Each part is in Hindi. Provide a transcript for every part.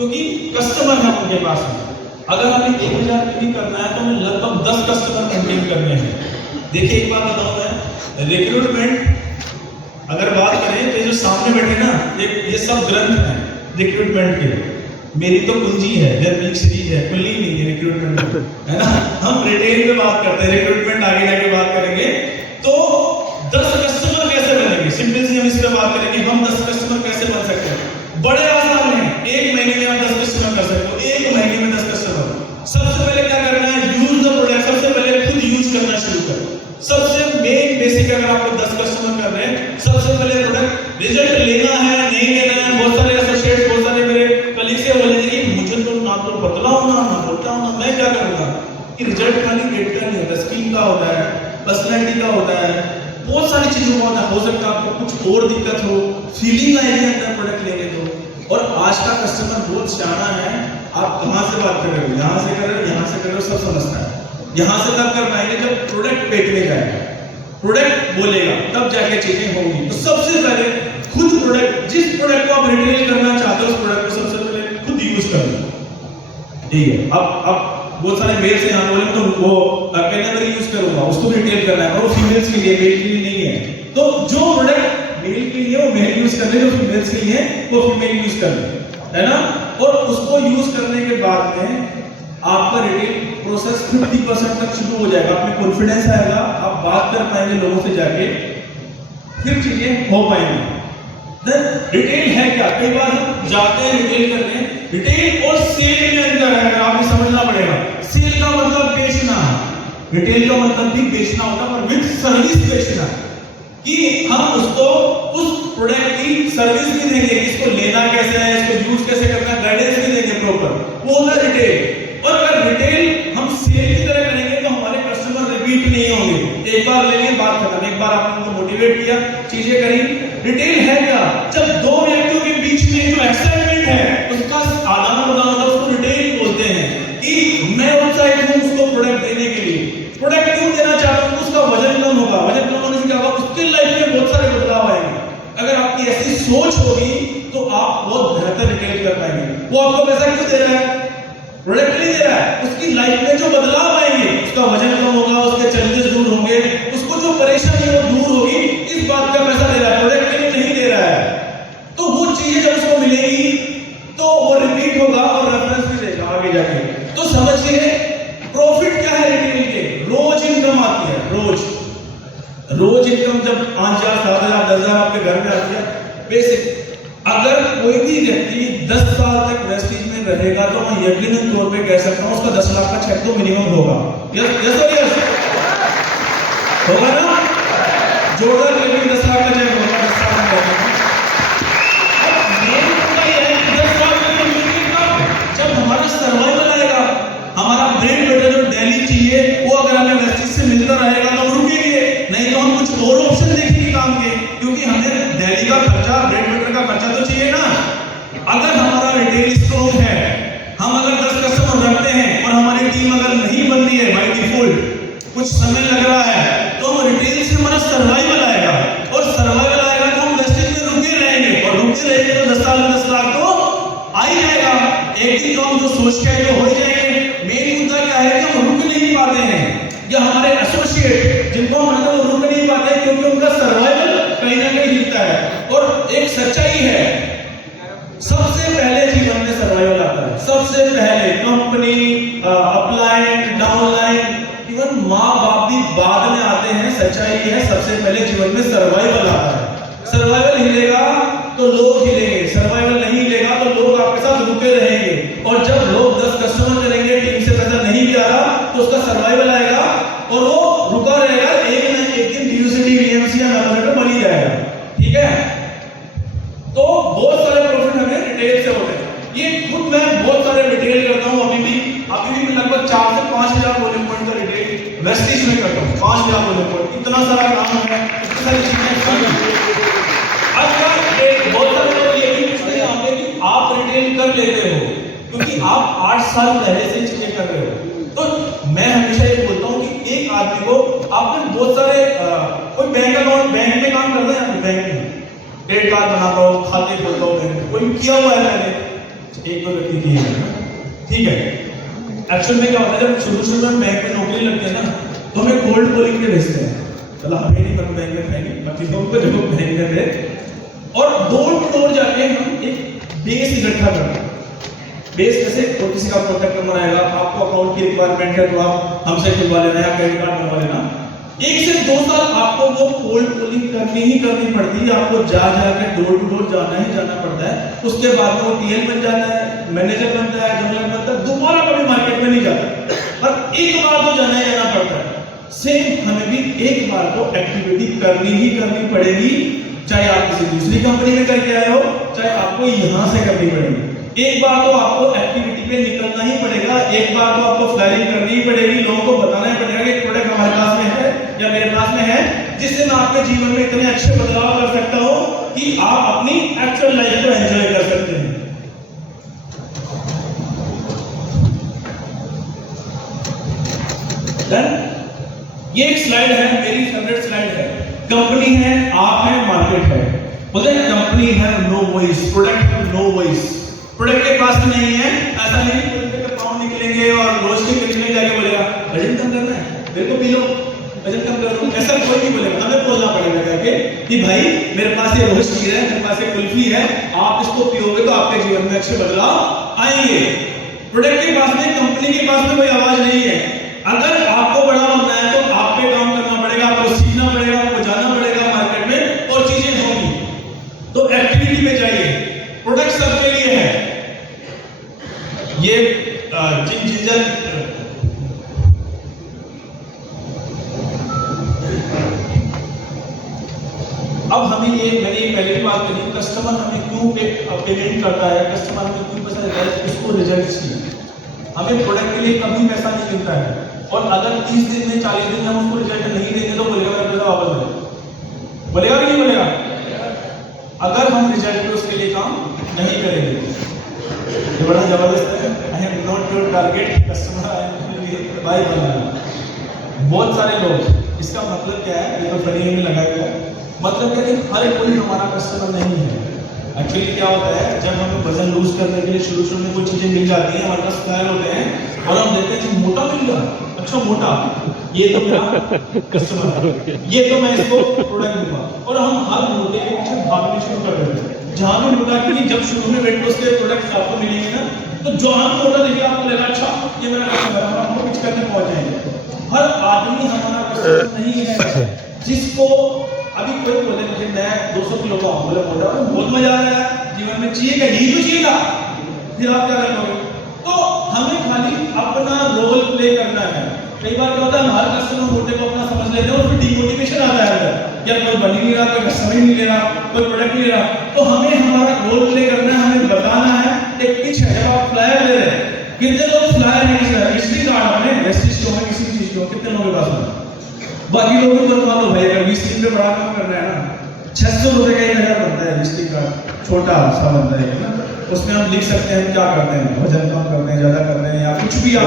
क्योंकि कस्टमर है उनके पास में। अगर हमें 1000 भी करना है तो हमें लगभग 10 कस्टमर मेंटेन करने हैं। देखिए एक बात बताऊं मैं, रिक्रूटमेंट अगर बात करें तो जो सामने बैठे ना, ये सब ग्रंथ हैं रिक्रूटमेंट के। मेरी तो कुंजी है, मेरी सीरीज है, कुल्ली नहीं है रिक्रूटमेंट, है ना। हम रिटेल पे बात करते हैं, रिक्रूटमेंट आगे जाके बात करेंगे। तो 10 कस्टमर कैसे बनेंगे, सिंपल सी हम इस पे बात करेंगे। हम 10 कस्टमर कैसे बन सकते हैं? बड़े आसान है, 1 महीने में आप 10 कस्टमर कर सकते हो। 1 महीने में 10 कस्टमर। सबसे पहले क्या करना है, यूज द प्रोडक्ट। सबसे पहले खुद यूज करना शुरू करो। सबसे मेन बेसिक, अगर आपको 10 कस्टमर कर रहे हैं, सबसे पहले प्रोडक्ट रिजल्ट लेना है नहीं लेना है। बहुत सारे एसोसिएट्स, बहुत सारे मेरे कलीग से बोले कि मुझे तो ना तो पतला होना ना मोटा होना, मैं क्या करूंगा कि रिजल्ट खाली वेट का नहीं होता, स्किन का होता है, पर्सनैलिटी का होता है, बहुत सारी चीजों का होता है। हो सकता है आपको कुछ और दिक्कत हो, फीलिंग आएगी अंदर प्रोडक्ट लेंगे तो। और आज का कस्टमर बहुत सियाना है। आप कहां से बात कर रहे हो, यहां से कर रहे हो, यहां से कर रहे हो, सब समझता है। यहां से तब कर पाएंगे जब प्रोडक्ट बेचने जाएगा, प्रोडक्ट बोलेगा, तब जाके चीजें होंगी। तो सबसे पहले खुद प्रोडक्ट, जिस प्रोडक्ट को आप रिटेल करना चाहते हो उस प्रोडक्ट को सबसे पहले खुद यूज कर लो। ठीक है। अब बहुत सारे मेल से यहाँ बोले तो वो कहना मैं यूज करूंगा, उसको भी रिटेल करना है, और वो फीमेल्स के लिए, मेल के लिए नहीं है। तो जो प्रोडक्ट मेल के लिए वो मेल यूज कर ले, जो फीमेल्स के लिए वो फीमेल यूज कर ले, है ना। और उसको यूज करने के बाद में आपका रिटेल प्रोसेस 50% तक शुरू हो जाएगा। आप में कॉन्फिडेंस आएगा, आप बात कर पाएंगे लोगों से जाके, फिर चीजें हो पाएंगी। रिटेल है क्या? कई बार हम जाते हैं रिटेल करने, रिटेल और सेल में अंतर है, आपको समझना पड़ेगा। सेल का मतलब बेचना, रिटेल का मतलब भी बेचना होता है, पर विद सर्विस बेचना, कि हम उसको उस प्रोडक्ट की सर्विस भी देंगे, इसको लेना कैसे है, इसको यूज कैसे करना है, गाइडेंस भी देंगे प्रॉपर, वो होता है रिटेल। और अगर रिटेल हम सेल की तरह करेंगे तो हमारे कस्टमर रिपीट नहीं होंगे। एक बार लेंगे, बात खत्म। एक बार आपने उनको मोटिवेट किया, चीजें करी। रिटेल है क्या? जब दो व्यक्तियों के बीच में जो एक्साइटमेंट है उसका आदान प्रदान होता है, उसको रिटेल बोलते हैं। कि मैं उत्साहित हूं उसको प्रोडक्ट देने के लिए। प्रोडक्ट क्यों देना चाहता हूं? उसका वजन कम होगा, वजन कम होने से क्या होगा, उसकी लाइफ में बहुत सारे बदलाव आएंगे। अगर आपकी ऐसी सोच होगी तो आप बहुत बेहतर रिटेल कर पाएंगे। वो आपको पैसा क्यों दे रहा है? प्रोडक्ट नहीं दे रहा है, उसकी लाइफ में जो बदलाव आएंगे, उसका वजन कम होगा, उसके चैलेंजेस दूर होंगे, उसको जो परेशानी है वो दूर होगी, इस बात का पैसा दे रहा है, प्रोडक्ट के लिए नहीं दे रहा है। तो वो चीजें जब उसको मिलेगी तो वो रिपीट होगा और रेफरेंस भी देगा आगे जाके। तो समझिए प्रॉफिट क्या है रिटेल के, रोज इनकम आती है, रोज इनकम जब 5,000 7,000 10,000 आपके घर में आती है बेसिक। अगर कोई भी व्यक्ति 10 साल तक वेस्टेज में रहेगा तो मैं यकीनन तौर पे कह सकता हूं उसका 10 लाख का चेक तो मिनिमम होगा। यस होगा ना, जोड़ा लेकिन 10 लाख का चेक होगा 10 साल में। अब मेन मुद्दा यह है कि 10 साल में मिलेंगे कब? जब हमारा सर्वाइवल आएगा, हमारा ब्रेड बटर जो डेली चाहिए वो अगर हमें वेस्टेज से मिलता रहेगा तो हम रुकेंगे, नहीं तो हम कुछ और ऑप्शन देखेंगे काम के, क्योंकि हमें डेली का खर्चा, ब्रेड बटर का खर्चा तो चाहिए ना। अगर हमारा रिटेल स्ट्रॉन्ग है, हम अगर 10 कस्टमर रखते हैं और हमारी टीम अगर नहीं बन रही है बाय डिफॉल्ट, कुछ समय लग रहा है, तो हम रिटेल से हमारा सर्वाइवल आएगा, और सर्वाइवल आएगा तो हम वेस्टेज में रुके रहेंगे, और रुके रहेंगे तो 10 साल में 10 लाख तो आ ही जाएगा। एक दिन तो हम जो सोच के आए हो ही जाएंगे। मेन मुद्दा क्या है कि हम रुक नहीं पाते हैं, या हमारे एसोसिएट जिनको हम वो रुक नहीं पाते हैं क्योंकि उनका सर्वाइवल कहीं ना कहीं हिलता है। और एक सच्चाई है, सबसे पहले जीवन में सर्वाइवल आता है, सबसे पहले कंपनी, अपलाइन, डाउनलाइन, इवन माँ बाप भी बाद में आते हैं। सच्चाई है, सबसे पहले जीवन में सर्वाइवल आता है। सर्वाइवल हिलेगा तो लोग हिलेंगे, सर्वाइवल नहीं हिलेगा तो लोग आपके साथ रुके रहेंगे। और जब लोग 10 कस्टमर करेंगे, टीम से पैसा नहीं भी आ रहा, तो उसका सर्वाइवल आएगा और वो रुका रहेगा, एक ना एक दिन यूसीडी, वीएमसी या नंबर बन ही जाएगा। ठीक है। तो बहुत सारे प्रॉफिट हमें रिटेल से होते हैं। ये खुद मैं बहुत सारे रिटेल करता हूं, अभी भी मैं लगभग 4 से 5,000 वॉल्यूम पॉइंट का रिटेल वेस्टेज में करता हूं। 5,000 वॉल्यूम पॉइंट, इतना सारा काम है, इतनी सारी चीजें। आजकल एक बहुत सारे लोग ये भी पूछते हैं आपसे कि आप रिटेल कर लेते हो क्योंकि आप 8 साल पहले से चीजें कर रहे हो। तो मैं हमेशा ये बोलता हूं कि एक आदमी को आपने बहुत सारे कोई बैंक अकाउंट, बैंक में काम करते हैं, बैंक में क्रेडिट कार्ड बनाता हो, खाते खोलता हो, बैंक में कोई किया हुआ है मैंने, एक दो व्यक्ति किए हैं, ठीक है। एक्चुअल में क्या होता है, जब शुरू में बैंक में नौकरी लगती है ना, तो हमें कोल्ड कॉलिंग पे भेजते हैं, मतलब हमें नहीं पता बैंक में रहेंगे, बाकी लोग को जो बैंक में थे, और डोर टू डोर जाके हम एक बेस इकट्ठा करते हैं। बेस कैसे, तो किसी का कॉन्टैक्ट नंबर आएगा, आपको अकाउंट की रिक्वायरमेंट है तो आप हमसे खुलवा लेना या क्रेडिट कार्ड बनवा लेना। 1 से 2 साल आपको वो कोल्ड कॉलिंग करनी ही करनी पड़ती है, आपको जा के डोर टू डोर जाना ही जाना पड़ता है। उसके बाद में वो टीएल बन जाता है, मैनेजर बनता है, जनरल बनता है, दोबारा कभी मार्केट में नहीं जाता, पर एक बार तो जाना ही जाना पड़ता है। सेम हमें भी एक बार तो एक्टिविटी करनी ही करनी पड़ेगी, चाहे आप किसी दूसरी कंपनी में करके आए हो, चाहे आपको यहां से करनी पड़ेगी। एक बार तो आपको एक्टिविटी पे निकलना ही पड़ेगा, एक बार तो आपको फ्लाइंग करनी ही पड़ेगी, लोगों को बताना ही पड़ेगा कि प्रोडक्ट हमारे पास में है या मेरे पास में है, जिससे मैं आपके जीवन में इतने अच्छे बदलाव कर सकता हूं कि आप अपनी एक्चुअल लाइफ को एंजॉय कर सकते हैं। डन? ये एक स्लाइड है, मेरी फेवरेट स्लाइड है। कंपनी है, आप है, मार्केट है। बोलते हैं कंपनी है नो वॉइस, प्रोडक्ट है नो वॉइस। प्रोडक्ट के पास में नहीं है, ऐसा नहीं कि पाँव निकलेंगे और रोज के निकलने जाके बोलेगा वजन कम करना है, मेरे को पी लो, वजन कम कर दो, ऐसा कोई नहीं बोलेगा। हमें बोलना पड़ेगा जाके कि भाई मेरे पास ये रोज खीर है, मेरे पास ये कुल्फी है, आप इसको पियोगे तो आपके जीवन में अच्छे बदलाव आएंगे। प्रोडक्ट के पास में, कंपनी के पास में कोई आवाज नहीं है। अगर आपको बड़ा बनना है तो आप पे काम करना पड़ेगा, आपको सीखना पड़ेगा, आपको जाना पड़ेगा मार्केट में और चीजें होंगी। तो एक्टिविटी में जाइए, प्रोडक्ट सबके लिए है। ये जिंजर अब हमें मैंने पहले भी बात करी, कस्टमर हमें क्यों पेमेंट करता है, कस्टमर हमें क्यों पैसा देता है, उसको रिजल्ट चाहिए। हमें प्रोडक्ट के लिए कभी पैसा नहीं मिलता है, और अगर 30 दिन में 40 दिन में हम उसको रिजल्ट नहीं देंगे तो बोलेगा मेरा पैसा वापस दे, बोलेगा कि नहीं बोलेगा? अगर हम रिजल्ट पे उसके लिए काम नहीं करेंगे, ये बड़ा जबरदस्त है। I am not your target customer, I am buy banana. बहुत सारे लोग, इसका मतलब क्या है, ये तो फनी में लगा गया, मतलब क्या कि हर कोई हमारा कस्टमर नहीं है। एक्चुअली क्या होता है, जब हमें वजन लूज करने के लिए शुरू में कोई चीजें मिल जाती हैं, हमारे पास फ्लायर होते हैं और हम देखते हैं कि मोटा मिल गया, अच्छा मोटा, ये तो मेरा कस्टमर है, ये तो मैं इसको प्रोडक्ट दूंगा, और हम हर मोटे के पीछे भागने शुरू कर देते हैं। जहां भी मोटा की जब शुरू में वेट लॉस के प्रोडक्ट्स आपको मिलेंगे ना, तो जहां भी मोटा देखिए आपको लगेगा अच्छा ये मेरा कस्टमर है, हमको पिच करके पहुंच जाएंगे। हर आदमी हमारा कस्टमर नहीं है। जिसको अभी कोई बोले मुझे मैं 200 किलो का हूं, बोले मोटा, बहुत मजा आ रहा है जीवन में, चाहिएगा यही तो चाहिएगा, फिर आप क्या करोगे? तो हमें खाली अपना रोल प्ले करना है। कई बार क्या होता है, हर कस्टमर मोटे को अपना समझ लेते हैं और फिर डिमोटिवेशन आता है अंदर, यार कोई बन ही नहीं रहा, कोई कस्टमर ही नहीं ले रहा, कोई प्रोडक्ट नहीं ले रहा। तो हमें हमारा रोल प्ले करना है, हमें बताना है। एक पिच है, जब आप फ्लायर ले रहे हैं, कितने लोग फ्लायर है, हिस्ट्री कार्ड हमें वेस्टिज को है, किसी चीज को कितने लोगों के पास है? बाकी लोगों को बनवा लो भाई, अगर 20 दिन में बड़ा काम करना है ना, 600 रुपए का 1000 बनता है हिस्ट्री कार्ड, छोटा सा बनता है ना, उसमें हम लिख सकते हैं क्या करते हैं, वजन कम करते हैं, ज्यादा करते हैं, या कुछ भी आप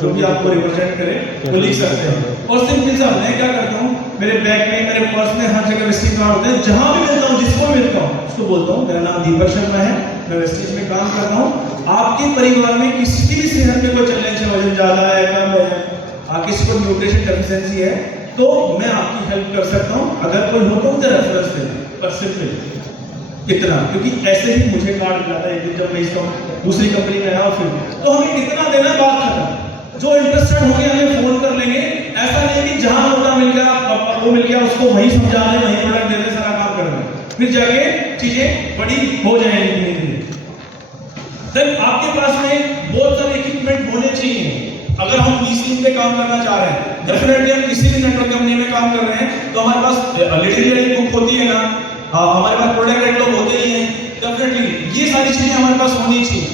जो भी आपको रिप्रेजेंट करे वो लिख सकते हैं। और सिंपल सा मैं क्या करता हूँ, मेरे बैग में, मेरे पर्स में हर जगह विजिटिंग कार्ड होते हैं, जहां भी मिलता हूँ, जिसको मिलता हूँ उसको बोलता हूँ मेरा नाम दीपक शर्मा है, मैं वेस्टिज में काम कर रहा हूँ। आपके परिवार में किसी भी सेहत में कोई चैलेंज है, वजन ज्यादा है, कम है, किसी को न्यूट्रिशन डेफिशिएंसी है, तो मैं आपकी हेल्प कर सकता हूँ। अगर कोई हो तो मुझे रेफरेंस दे, पर सिर्फ इतना, क्योंकि ऐसे ही मुझे कार्ड मिला था एक दिन जब मैं इस दूसरी कंपनी में आया, फिर तो हमें इतना देना, बात खत्म। जो इंटरेस्टेड होंगे हमें फोन कर लेंगे। ऐसा नहीं कि जहां मोटा मिल गया वो मिल गया, उसको वहीं समझा दें, वहीं प्रोडक्ट दे दें, सारा काम कर दें, फिर जाके चीजें बड़ी हो जाएंगी। देन आपके पास में बहुत सारे इक्विपमेंट होने चाहिए। अगर हम ई-स्लिम पे काम करना चाह रहे हैं, डेफिनेटली हम किसी भी नेटवर्क कंपनी में काम कर रहे हैं, तो हमारे पास लिटरेरी बुक होती है ना, हमारे पास प्रोडक्ट कैटलॉग होते ही हैं, डेफिनेटली ये सारी चीजें हमारे पास होनी चाहिए।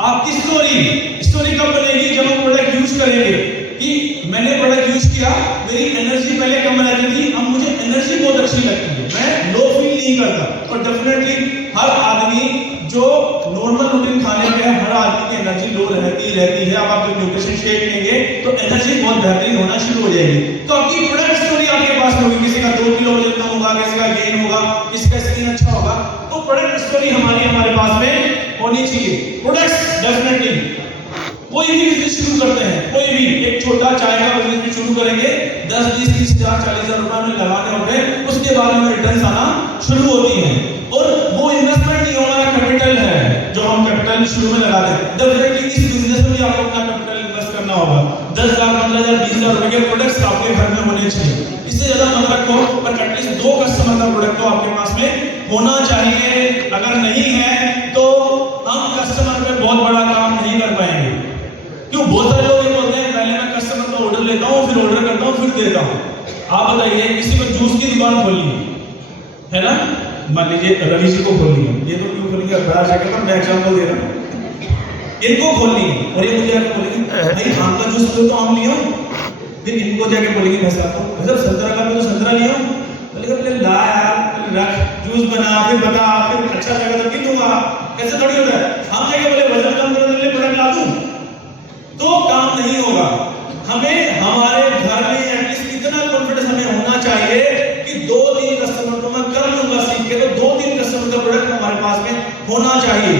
आपकी स्टोरी कब बनेगी? जब हम प्रोडक्ट यूज करेंगे कि मैंने प्रोडक्ट यूज किया, मेरी एनर्जी पहले कम रहती थी, अब मुझे एनर्जी बहुत अच्छी लगती है, मैं लो फील नहीं करता। और डेफिनेटली हर आदमी जो नॉर्मल रूटीन खाने पे है, हर आदमी की एनर्जी लो रहती है। अब आप जब न्यूट्रिशन शेक लेंगे तो एनर्जी बहुत बेहतरीन होना शुरू हो जाएगी। तो आपकी प्रोडक्ट स्टोरी आपके पास होगी, किसी का 2 किलो वजन कम होगा, किसी का गेन होगा, किसी का स्किन अच्छा होगा, तो प्रोडक्ट स्टोरी हमारे पास में होनी चाहिए। प्रोडक्ट्स डेफिनेटली कोई भी बिजनेस शुरू करते हैं, कोई भी एक छोटा चाय का बिजनेस भी शुरू करेंगे, 10, 20, 30 हजार 40 हजार रुपए में लगाने होते हैं, उसके बाद में रिटर्न आना शुरू होती हैं। और वो इन्वेस्टमेंट नहीं हमारा कैपिटल है जो हम कैपिटल शुरू में लगाते हैं। डेफिनेटली इस बिजनेस में भी आपको अपना कैपिटल इन्वेस्ट करना होगा। 10 हजार 15 हजार 20 हजार रुपए के प्रोडक्ट्स आपके घर में होने चाहिए। इससे ज्यादा मत रखो, पर एटलीस्ट 2 कस्टमर का प्रोडक्ट तो आपके पास में होना चाहिए। अगर नहीं है तो हम कस्टमर पे बहुत बड़ा काम नहीं कर पाएंगे। क्यों? बहुत सारे लोग ये बोलते हैं पहले मैं कस्टमर का ऑर्डर लेता हूँ, फिर ऑर्डर करता हूँ, फिर देता हूँ। आप बताइए, किसी को जूस की दुकान खोलनी है ना, मान लीजिए रवि जी को खोलनी है, ये तो क्यों खोलेंगे, बड़ा जगह पर मैं एग्जाम्पल दे रहा हूँ, इनको खोलनी है और ये मुझे आके बोलेंगे भाई आम का जूस तो आम लिया, फिर इनको जाके बोलेंगे भैया तो संतरा का तो संतरा लिया, बोलेगा ला यार रख जूस बना, फिर बता, फिर अच्छा लगा तो दूंगा। कैसे थोड़ी होता है, हम जाके बोले वजन कम करने के लिए प्रोडक्ट ला दूं तो काम नहीं होगा। हमें हमारे घर में एटलीस्ट इतना कॉन्फिडेंस हमें होना चाहिए कि 2-3 कस्टमर को मैं कर लूंगा सीख के, तो 2-3 कस्टमर का प्रोडक्ट हमारे पास में होना चाहिए।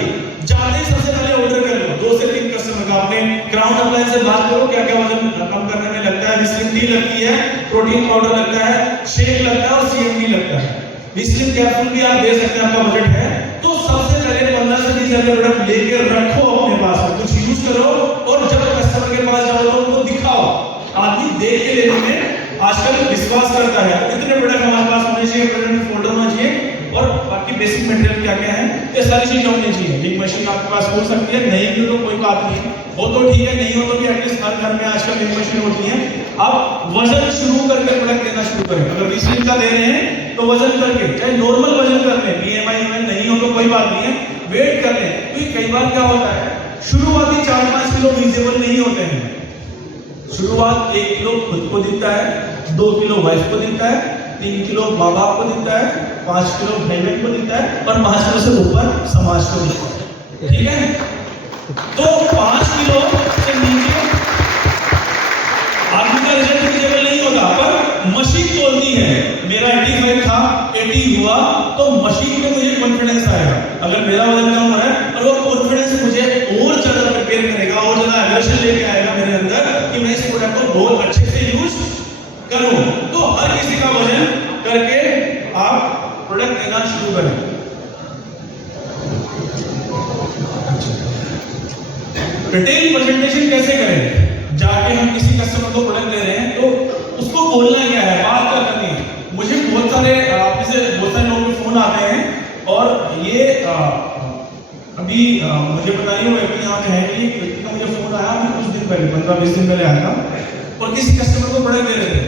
जाते ही सबसे पहले ऑर्डर कर लो 2 से 3 कस्टमर का। अपने क्राउन अप्लायंस से बात करो क्या क्या वजन कम करने में लगता है। विस्लिन टी लगती है, प्रोटीन पाउडर लगता है, शेक लगता है और सीएमडी लगता है। विस्लिन कैप्सूल भी आप दे सकते हैं, आपका बजट है तो सबसे पहले 15 से 20 हजार का प्रोडक्ट लेके रखो अपने पास, कुछ यूज करो और जब कस्टमर के पास जाओ तो उनको दिखाओ। आदमी देख के लेने में आजकल विश्वास करता है। इतने प्रोडक्ट हमारे पास होने चाहिए, प्रोडक्ट में फोल्डर होना चाहिए और बाकी बेसिक मटेरियल क्या क्या है ये सारी चीजें होनी चाहिए। एक मशीन आपके पास हो सकती है, नहीं भी तो कोई बात नहीं, हो तो ठीक है, नहीं हो तो भी एटलीस्ट हर घर में आजकल एक मशीन होती है। आप वजन शुरू करके प्रोडक्ट देना शुरू करें। अगर 20 लीटर का दे रहे हैं तो वजन करके, चाहे नॉर्मल वजन कर लें, बीएमआई में नहीं हो तो कोई बात नहीं है, वेट कर लें। क्योंकि कई बार क्या होता है शुरुआती 4-5 किलो फीजिबल नहीं होते हैं। शुरुआत 1 किलो खुद को दिखता है, 2 किलो वाइफ को दिखता है, 3 किलो माँ बाप को दिखता है, 5 किलो भाई बहन को दिखता है और 5 किलो से ऊपर समाज को दिखता है। ठीक है, तो 5 किलो से नीचे आदमी का रिजल्ट विजिबल नहीं होता, पर मशीन तोड़ती है। मेरा 85 था, 80 हुआ तो मशीन में मुझे कॉन्फिडेंस आएगा। अगर मेरा वजन कम हो रहा है और वो कॉन्फिडेंस मुझे और ज्यादा प्रिपेयर करेगा और ज्यादा एग्रेशन लेके आएगा मेरे अंदर कि मैं इस प्रोडक्ट को बहुत अच्छे से यूज करूं। तो हर किसी का वजन करके आप प्रोडक्ट देना शुरू करें। रिटेल प्रेजेंटेशन कैसे करें? जाके हम किसी कस्टमर को प्रोडक्ट दे रहे हैं तो उसको बोलना क्या है, बात क्या करनी है। मुझे बहुत सारे लोगों के फोन आते हैं और ये अभी मुझे पता नहीं हुआ कि यहाँ पे है कि व्यक्ति का मुझे फोन आया कुछ दिन पहले, 15-20 दिन पहले आया था और किसी कस्टमर को प्रोडक्ट दे रहे थे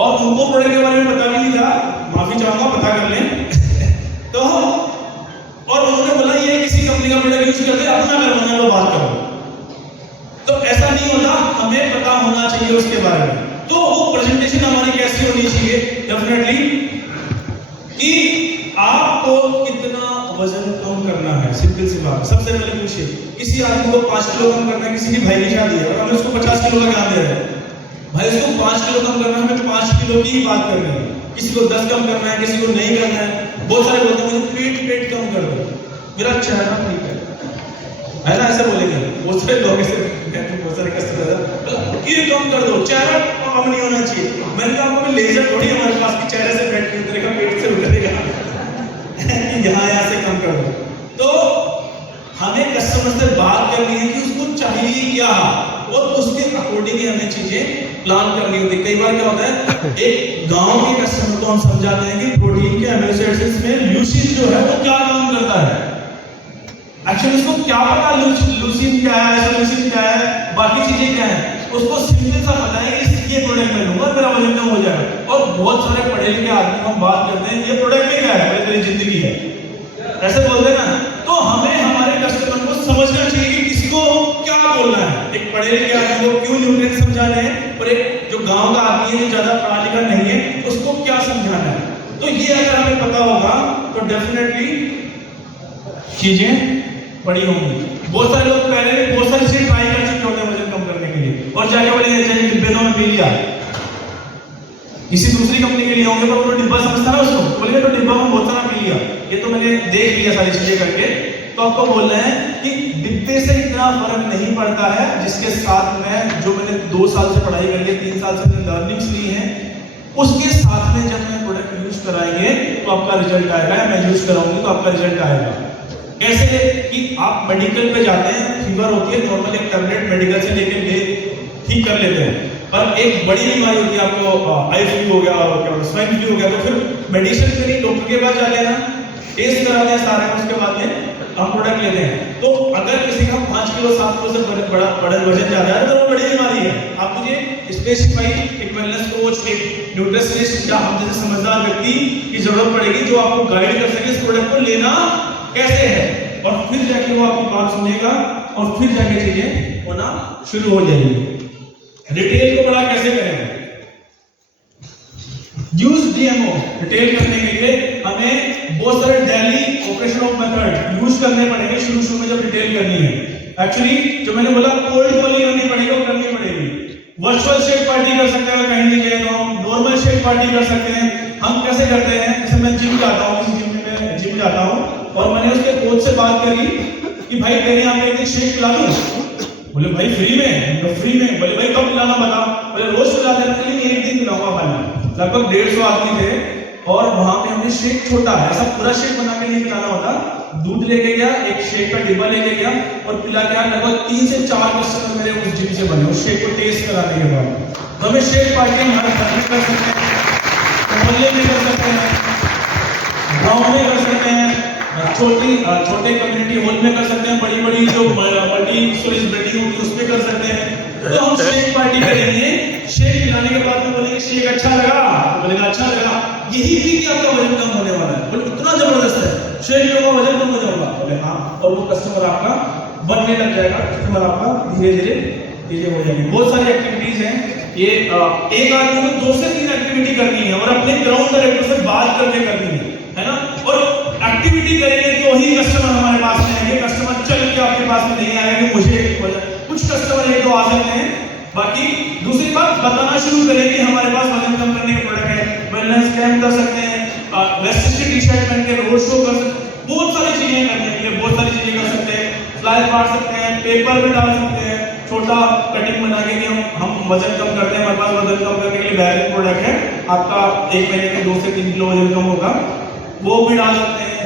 और उनको प्रोडक्ट के बारे में पता भी नहीं था। माफी चाहूंगा, पता कर लें तो और उन्होंने बोला ये किसी कंपनी का प्रोडक्ट यूज करते, अपना करवाना लो, बात करो। तो ऐसा नहीं होता, हमें पता होना चाहिए उसके बारे में। तो वो प्रेजेंटेशन हमारी कैसी होनी चाहिए? डेफिनेटली कि आपको कितना वजन कम करना है। सिंपल सी बात, सबसे पहले पूछिए किसी आदमी को 5 किलो कम करना है, किसी की भाई की शादी है और हमें उसको 50 किलो का ज्ञान दे रहे हैं। भाई उसको 5 किलो कम करना है, हमें 5 किलो की ही बात करनी है। किसी को 10 कम करना है, किसी को नहीं करना है। बहुत सारे बोलते हैं मुझे पेट कम कर दो, मेरा चेहरा ठीक है ना, ऐसा बोलेंगे बहुत सारे लोग। ऐसे बहुत सारे कस्टमर ये कम कर दो, चेहरा कम नहीं होना चाहिए। मैंने कहा आपको लेजर थोड़ी हमारे पास कि चेहरे से फैट उतरेगा, पेट से उतरेगा यहाँ से कम कर दो। तो हमें कस्टमर से बात करनी है कि उसको चाहिए क्या और उसके अकॉर्डिंग हमें चीजें प्लान करनी होती है। कई बार क्या होता है एक गांव के कस्टमर को हम समझाते हैं कि प्रोटीन के अमीनो एसिड्स में ल्यूसीन जो है वो क्या काम करता है। एक्चुअली उसको क्या पता ल्यूसीन क्या है, आइसोल्यूसिन क्या है, बाकी चीजें क्या है, उसको सिंपल सा पता है कि ये प्रोडक्ट मैं लूंगा मेरा वजन कम हो जाएगा। और बहुत सारे पढ़े लिखे आदमी को हम बात करते हैं ये प्रोडक्ट में क्या है, तेरी जिंदगी है, ऐसे बोलते हैं ना। तो हमें हमारे कस्टमर को समझना चाहिए कि किसको क्या बोलना है। एक पढ़े लिखे आदमी को क्यों न्यूट्रिएंट समझाने हैं और एक जो गांव का आदमी है जो ज्यादा पढ़ा लिखा नहीं है उसको क्या समझाना है। तो ये अगर हमें पता होगा तो डेफिनेटली चीजें बड़ी होंगी। बहुत सारे लोग पहले बहुत सारी चीजें ट्राई कर चुके होते हैं वजन कम करने के लिए और जाके बोलेंगे चाहिए डिब्बे में पी लिया, किसी दूसरी कंपनी के लिए होंगे पर वो डिब्बा समझता ना उसको, बोलेंगे तो डिब्बा में बहुत सारा पी लिया। ये तो मैंने देख लिया सारी चीजें करके। तो आपको बोल रहे हैं कि डिब्बे से इतना फर्क नहीं पड़ता है, जिसके साथ में जो मैंने 2 साल से पढ़ाई करके 3 साल से लर्निंग्स ली हैं, उसके साथ में जब मैं प्रोडक्ट यूज कराएंगे तो आपका रिजल्ट आएगा, मैं यूज कराऊंगी तो आपका रिजल्ट आएगा। कैसे कि आप मेडिकल पे जाते हैं, फीवर होती है, नॉर्मल एक टैबलेट मेडिकल से लेके ले ठीक कर लेते हैं, पर एक बड़ी बीमारी होती है, आपको आई फ्लू हो गया और स्वाइन फ्लू हो गया, तो फिर मेडिसिन के लिए डॉक्टर के पास जाते हैं ना, टेस्ट कराते हैं सारे, उसके बाद में हम प्रोडक्ट लेते हैं। तो अगर किसी का 5 किलो 7 किलो से बड़ा वजन ज्यादा है तो वो बड़ी बीमारी है। आप मुझे स्पेसिफाई एक वेलनेस कोच, एक न्यूट्रिशनिस्ट या हम जैसे समझदार व्यक्ति की जरूरत पड़ेगी जो आपको गाइड कर सके इस प्रोडक्ट को लेना कैसे है, और फिर जाके वो आपकी बात सुनेगा और फिर जाके चीजें होना शुरू हो जाएगी। रिटेल को बड़ा कैसे करें? Use DMO. रिटेल करने के लिए हमें बहुत सारे daily operation of method use करने पड़ेंगे शुरू में जब रिटेल करनी है। एक्चुअली जो मैंने बोला कोल्ड कॉलिंग करनी पड़ेगी और करनी पड़ेगी। वर्चुअल शेक पार्टी कर सकते हैं, कहीं नहीं गए तो हम नॉर्मल शेक पार्टी कर सकते हैं। हम कैसे करते हैं? जैसे मैं जिम जाता हूँ, जिम जाता हूँ और मैंने उसके कोच से बात करी कि भाई तेरे यहाँ पे एक शेक पिला दूं? बोले भाई फ्री में? तो फ्री में। बोले भाई कब पिलाना बता? बोले रोज पिला देते हैं, एक दिन पिलाऊंगा खाली। लगभग 150 आदमी थे और वहां पे हमने शेक छोटा है, ऐसा पूरा शेक बना के नहीं पिलाना होता, दूध लेके गया, एक शेक का डिब्बा लेके गया और पिला के लगभग 3 से 4 कस्टमर मेरे उस जिम से बने उस शेक को टेस्ट कराने के बाद। तो हमें शेक पार्टी हमारे घर में कर सकते हैं, मोहल्ले में कर सकते हैं, गाँव में कर सकते हैं, छोटे कम्युनिटी हॉल में कर सकते हैं, बड़ी जो मल्टी स्टोरेज बिल्डिंग होगी उसमें कर सकते हैं। तो हम शेक पार्टी करेंगे, शेक पिलाने के बाद में बोलेंगे शेक अच्छा लगा, बोलेगा अच्छा लगा, यही पी के आपका वजन कम होने वाला है। बोले इतना जबरदस्त है, शेक पियोगा वजन कम हो जाएगा। बोले हाँ, और वो कस्टमर आपका बनने लग जाएगा, कस्टमर आपका धीरे धीरे चीजें हो जाएगी। बहुत सारी एक्टिविटीज हैं, ये एक आदमी को 2 से 3 एक्टिविटी करनी है और अपने ग्राउंड डायरेक्टर से बात करके करनी है ना। और एक्टिविटी करेंगे तो ही कस्टमर हमारे पास में आएंगे, कस्टमर चल के आपके पास में नहीं आएगा कि मुझे कुछ कस्टमर 1-2 आ सकते हैं, बाकी दूसरी बात बताना शुरू करें कि हमारे पास वजन कम करने के प्रोडक्ट है, वेलनेस कैंप कर सकते हैं, वेस्टर्न टी शर्ट पहन के रोड शो कर सकते हैं, बहुत सारी चीजें करने के लिए बहुत सारी चीजें कर सकते हैं, फ्लायर बांट सकते हैं, पेपर में डाल सकते हैं, छोटा कटिंग बना के कि हम वजन कम करते हैं, हमारे पास वजन कम करने के लिए बेहतरीन प्रोडक्ट है, आपका 1 महीने में 2 से 3 किलो वजन कम होगा, वो भी डाल सकते हैं।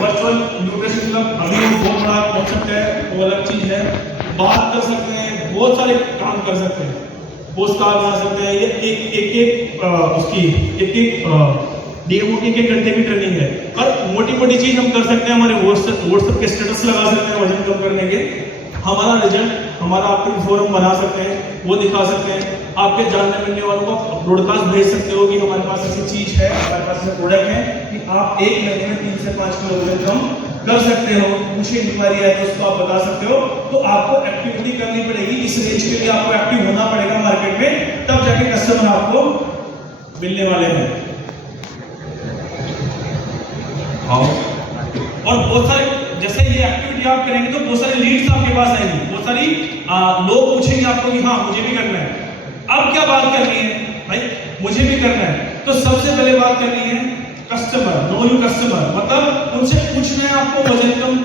वर्चुअल न्यूट्रिशन क्लब अभी बहुत बड़ा कॉन्सेप्ट है, वो अलग चीज है, बात कर सकते हैं, बहुत सारे काम कर सकते हैं, पोस्ट कार्ड बना सकते हैं, ये एक उसकी एक डीएमओ की 1 घंटे की ट्रेनिंग है। और मोटी चीज हम कर सकते हैं, हमारे व्हाट्सएप के स्टेटस लगा सकते हैं वजन कम करने के, हमारा रिजल्ट हमारा आपके फोरम बना सकते हैं, वो दिखा सकते हैं, आपके जानने मिलने वालों को ब्रॉडकास्ट भेज सकते हो कि हमारे पास ऐसी चीज है, हमारे पास ऐसे प्रोडक्ट है कि आप 1 महीने में 3 से 5 किलो वजन कम कर सकते हो, मुझे इंक्वायरी है तो उसको आप बता सकते हो। तो आपको एक्टिविटी करनी पड़ेगी, इस रेंज के लिए आपको एक्टिव होना पड़ेगा मार्केट में, तब जाके कस्टमर आपको मिलने वाले हैं। और बहुत सारे जैसे ये एक्टिविटी आप करेंगे तो बहुत सारे लीड्स आपके पास आएंगे, बहुत सारी लोग पूछेंगे आपको कि हाँ मुझे भी करना है। अब क्या बात करनी है भाई, मुझे भी करना है, तो सबसे पहले बात करनी है कस्टमर, नो यू कस्टमर, मतलब उनसे पूछना है आपको वजन कम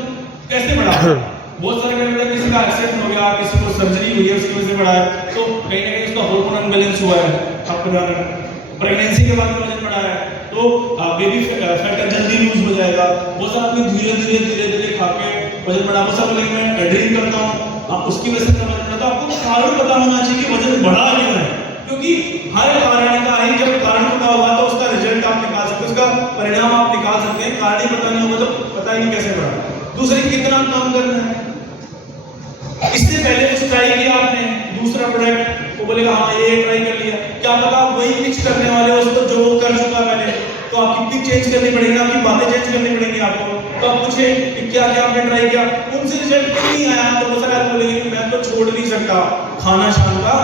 कैसे बढ़ाना। बहुत सारे कहते हैं किसी का एक्सीडेंट हो गया, किसी को सर्जरी हुई है उसकी वजह से बढ़ा है, तो कहीं ना कहीं उसका हार्मोन अनबैलेंस हुआ है, आपको ध्यान रखना। प्रेगनेंसी के बाद वजन बढ़ा है तो बेबी फैट जल्दी लूज हो जाएगा। बहुत सारे आदमी धीरे धीरे खा के वजन बढ़ा, बहुत सारे लोग मैं ड्रिंक करता हूँ, आप उसकी वजह से वजन बढ़ा, तो आपको कारण पता होना चाहिए कि वजन बढ़ा क्यों है, क्योंकि हर कारण का ही जब कारण पता होगा तो उसका रिजल्ट आप निकाल सकते हैं, उसका परिणाम आप निकाल सकते हैं। कारण ही पता नहीं होगा तो पता ही नहीं कैसे बढ़ा। दूसरे कितना काम करना है, इससे पहले कुछ ट्राई किया आपने दूसरा प्रोडक्ट, वो बोलेगा हाँ ये ट्राई कर लिया, क्या पता वही पिच करने वाले हो तो जो वो कर चुका पहले, तो आपकी पिच चेंज करनी पड़ेगी, आपकी बातें चेंज करनी पड़ेगी आपको। तो आप पूछे कि क्या क्या आपने ट्राई किया, उनसे रिजल्ट क्यों नहीं आया, तो बहुत सारे आदमी बोलेंगे कि मैं तो छोड़ नहीं सकता खाना शाम का,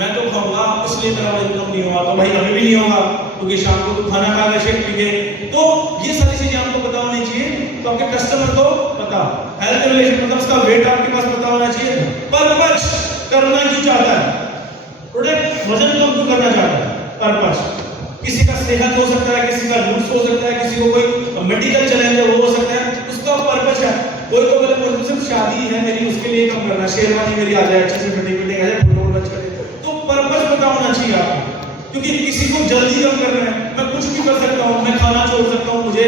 मैं तो खाऊंगा इसलिए मेरा वजन कम नहीं होगा। तो भाई अभी भी नहीं होगा क्योंकि शाम को तो खाना खा के शेक पी के। तो ये सारी चीजें आपको पता होनी चाहिए, तो आपके कस्टमर को पता, हेल्थ रिलेशन मतलब उसका वेट आपके पास पता होना चाहिए, पर्पस करना क्यों चाहता है, प्रोडक्ट वजन कम क्यों करना चाहता है, पर्पस। किसी का सेहत हो सकता है, किसी का लूज हो सकता है, किसी को कोई मेडिकल चैलेंज है इसके लिए कम करना, शेरवानी मेरी आ जाए, अच्छे से फिटिंग आ जाए, फोटो अच्छा करे। तो पर्पस पता होना चाहिए आपको, क्योंकि किसी को जल्दी कम करना है, मैं कुछ भी कर सकता हूँ, मैं खाना छोड़ सकता हूँ, मुझे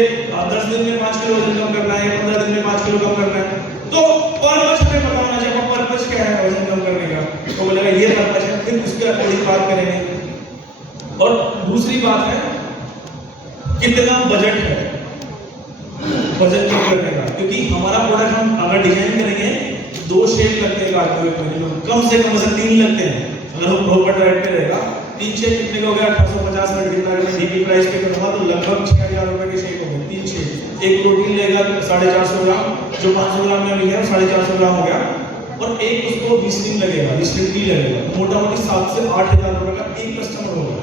10 दिन में 5 किलो वजन कम करना है, 15 दिन में 5 किलो कम करना है। तो पर्पस हमें पता होना चाहिए, पर्पस क्या है वजन कम करने का। तो बोलेगा ये पर्पस है, फिर उसके अकॉर्डिंग बात करेंगे। और दूसरी बात है कितना बजट है वजन कम करने का, क्योंकि हमारा प्रोडक्ट हम अगर डिजाइन करेंगे 2 शेप लगते हैं कार्ड में, कम से कम 3 लगते हैं। अगर हम प्रॉपर डाइट पे रहेगा 3 शेप कितने का हो गया, 1850 में कितना, अगर मैं डीपी प्राइस पे करूंगा तो लगभग 6000 रुपए के शेप हो गए 3 शेप। एक प्रोटीन लेगा 450 ग्राम, जो 500 ग्राम में भी है 450 ग्राम हो गया, और एक उसको 20 दिन लगेगा, 20 दिन भी लगेगा, मोटा मोटी 7 से 8000 रुपए का एक कस्टमर होगा।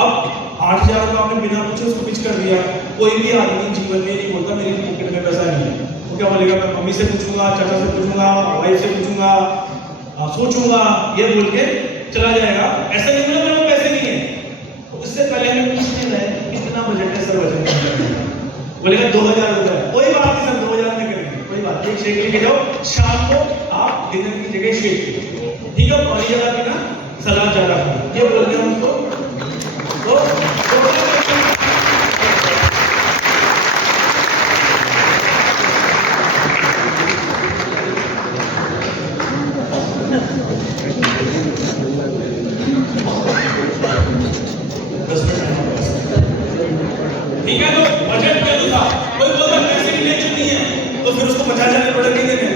अब 8000 रुपए आपने बिना पूछे उसको पिच कर दिया। कोई भी आदमी जीवन में नहीं बोलता मेरी पॉकेट में पैसा नहीं है, वो क्या बोलेगा, मैं मम्मी से पूछूंगा, चाचा से पूछूंगा, वाइफ से पूछूंगा, सोचूंगा, ये बोल के चला जाएगा। ऐसा नहीं बोला मेरे को पैसे नहीं है, तो इससे पहले हमें पूछने रहे कितना बजट है सर वजन कम करने का, बोलेगा 2000 रुपए, कोई बात नहीं सर 2000 में करेंगे, कोई बात नहीं, शेक लेके जाओ, शाम को आप डिनर की जगह शेक, ठीक है, पानी ज्यादा पीना, सलाद ज्यादा खाना, ये बोलते हैं उसको। ठीक है, तो बजट के अनुसार कोई बोलता पैसे की टेंशन नहीं है तो फिर उसको 50,000 के प्रोडक्ट नहीं देने।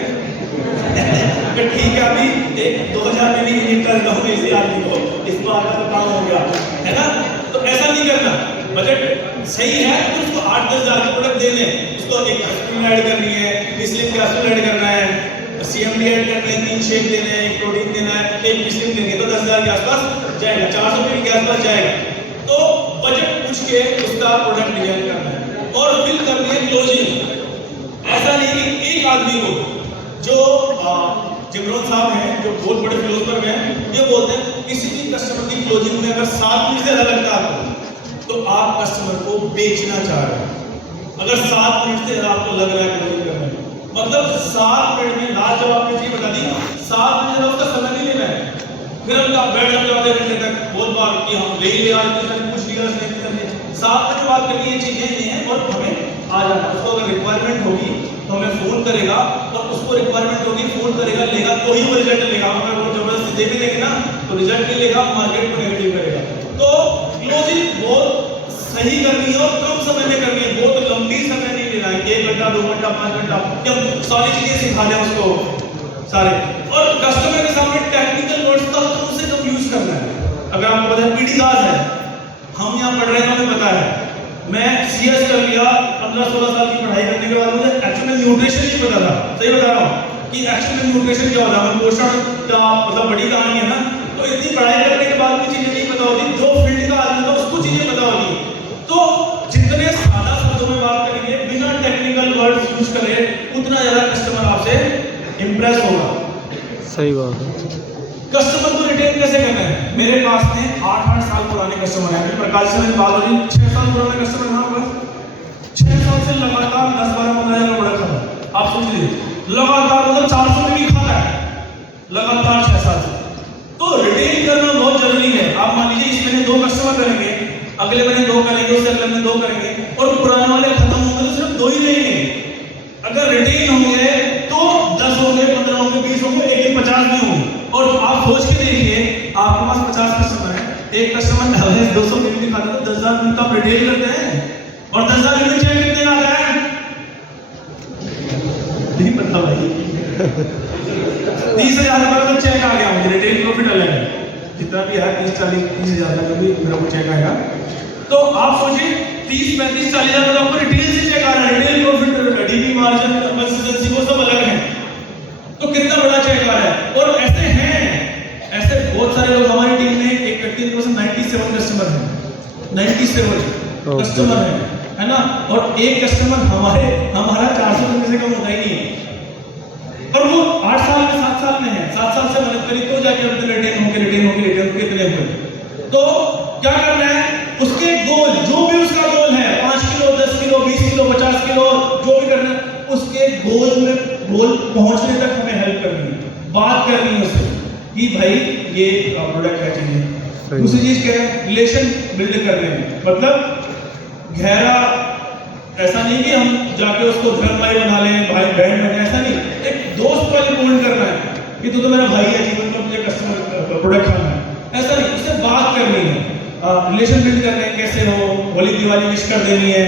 ठीक है, अभी 1-2000 में भी निपटा देता हूँ इसी आदमी को, इस बार का तो काम हो गया है ना। तो ऐसा नहीं करना, बजट सही है तो उसको 8-10 हजार के प्रोडक्ट दे दें। उसको एक एस्पिरिन ऐड करनी है, स्लिम कैप्सूल ऐड करना है, सीएमडी ऐड करना है, 3 शेक देने हैं, एक प्रोटीन देना है, एक स्लिम देंगे तो 10,000 के आसपास जाएगा, 400 रुपये के आसपास जाएगा। तो बजट पूछ के उसका प्रोडक्ट डिजाइन करना है और फिर करनी है क्लोजिंग। ऐसा नहीं कि एक आदमी को, जो जिमरोन साहब हैं जो बहुत बड़े फिलोसोफर हैं, ये बोलते हैं किसी भी कस्टमर की क्लोजिंग में अगर 7 मिनट से ज्यादा लगता है आपको तो आप कस्टमर को बेचना चाह रहे हैं। अगर 7 मिनट से आपको लग रहा है क्लोजिंग करने में, मतलब 7 मिनट में लास्ट जब आपने चीज बता दी, 7 मिनट उसका समय नहीं लेना है, फिर हम बैठ जाते आधे घंटे तक बहुत बार कि हम ले लिया कुछ लिया 7 मिनट बात करनी ये चीजें नहीं है, और हमें आ जाना। उसको अगर रिक्वायरमेंट होगी तो हमें फोन करेगा, और उसको रिक्वायरमेंट होगी फोन करेगा, लेगा तो ही वो रिजल्ट लेगा। अगर वो जबरदस्ती दे भी देंगे ना तो रिजल्ट नहीं लेगा, मार्केट को नेगेटिव करेगा। तो क्लोजिंग बहुत सही करनी है और कम समय में करनी है, बहुत लंबी समय नहीं लेना है, 1 घंटा 2 घंटा 5 घंटा, जब सारी चीजें सिखा दें उसको सारे। और कस्टमर के सामने टेक्निकल वर्ड्स का कम से कम यूज करना है। अगर आपको पता है पीटी दास है, हम यहाँ पढ़ रहे हैं, हमें पता है, मैं सीएस कर लिया 15-16 साल की पढ़ाई करने के बाद मुझे एक्चुअल न्यूट्रिशन नहीं पता था। सही बता रहा हूँ कि एक्चुअल न्यूट्रिशन क्या होता है, पोषण का मतलब बड़ी कहानी है ना। तो इतनी पढ़ाई करने के बाद भी चीजें नहीं पता होती, जो फील्ड का आदमी था उसको चीजें पता होती। तो जितने सादा शब्दों में बात करेंगे, बिना टेक्निकल वर्ड्स यूज करें, उतना ज्यादा कस्टमर आपसे इंप्रेस होगा। सही बात है। कस्टमर को रिटेन कैसे करना है? मेरे पास में 8-8 साल पुराने कस्टमर हैं। प्रकाश से मेरी बात हो रही, 6 साल पुराने कस्टमर हैं हमारे पास। 6 साल से लगातार 10-12-15 हजार का प्रोडक्ट खा रहा है। आप सोच लीजिए, लगातार मतलब 400 में भी खा रहा है लगातार 6 साल से। तो रिटेन करना बहुत जरूरी है। आप मान लीजिए इस महीने 2 कस्टमर करेंगे, अगले महीने 2 करेंगे, उससे अगले महीने 2 करेंगे, और पुराने वाले खत्म होंगे तो सिर्फ 2 ही रहेंगे। अगर रिटेन होंगे तो 10 होंगे, 15 होंगे, 20 होंगे, लेकिन 50 भी होंगे। और आप सोच के देखिए, आपके पास 50 कस्टमर है, एक कस्टमर एवरेज 200 यूनिट खाता है, 10,000 यूनिट आप रिटेल करते हैं, और 10,000 यूनिट चेक कितने का आता है? नहीं पता भाई। 30,000 रुपये का चेक आ गया, मुझे रिटेल प्रॉफिट अलग है, जितना भी है 30-40-30,000 का भी मेरा को चेक आएगा। तो आप सोचिए 30-35-40,000 का आपको रिटेल से चेक आ रहा है, retail profit, DP margin, consistency वो सब अलग है, तो कितना बड़ा चेक आ रहा है। और ऐसे हैं, ऐसे बहुत सारे लोग हमारी टीम में, एक व्यक्ति के पास 97 कस्टमर हैं, 97 कस्टमर है ना, और एक कस्टमर हमारा 400 रुपए से कम होता ही नहीं है, और वो 8 साल में 7 साल में है, 7 साल से मेहनत करी तो जाके अपने रिटेन होके इतने हुए। तो क्या करना है, उसके गोल, जो भी उसका गोल है, 5 किलो, 10 किलो, 20 किलो, 50 किलो, जो भी करना है, उसके गोल में गोल पहुंचने तक हमें हेल्प करनी है, बात करनी है उससे कि भाई ये प्रोडक्ट क्या चाहिए। दूसरी चीज क्या है, रिलेशन बिल्ड करने में, मतलब गहरा, ऐसा नहीं कि हम जाके उसको धर्म भाई बना लें, भाई बहन बने, ऐसा नहीं, एक दोस्त वाले पॉइंट करना है कि तू तो मेरा भाई है, जीवन में मुझे कस्टमर प्रोडक्ट खाना है, ऐसा नहीं, उससे बात करनी है, रिलेशन बिल्ड करने हैं, कैसे हो, होली दिवाली विश कर देनी है,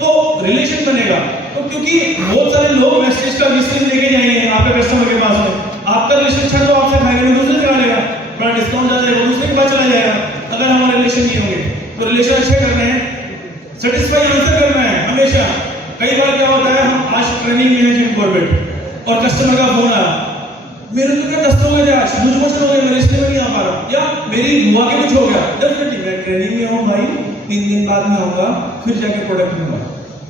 तो रिलेशन बनेगा। तो क्योंकि बहुत सारे लोग मैसेज का विशेष लेके जाएंगे आपके कस्टमर के पास में, आपका रिलेशन अच्छा तो आपसे खाएगा नहीं, दूसरे से खा लेगा, बड़ा डिस्काउंट आ जाएगा, दूसरे के पास चला जाएगा। अगर हमारे रिलेशन नहीं होंगे तो रिलेशन अच्छे करने हैं, सेटिस्फाई आंसर करना है हमेशा। कई बार क्या होता है, हम आज ट्रेनिंग में हैं जिम कॉर्बेट और कस्टमर का फोन आया, मेरे तो क्या 10 हो गए आज, मुझ मोशन हो गए, मेरे रिश्ते में नहीं आ पा रहा, या मेरी बुआ के कुछ हो गया, डेफिनेटली मैं ट्रेनिंग में हूँ भाई, 3 दिन बाद में आऊंगा, फिर जाके प्रोडक्ट लूंगा।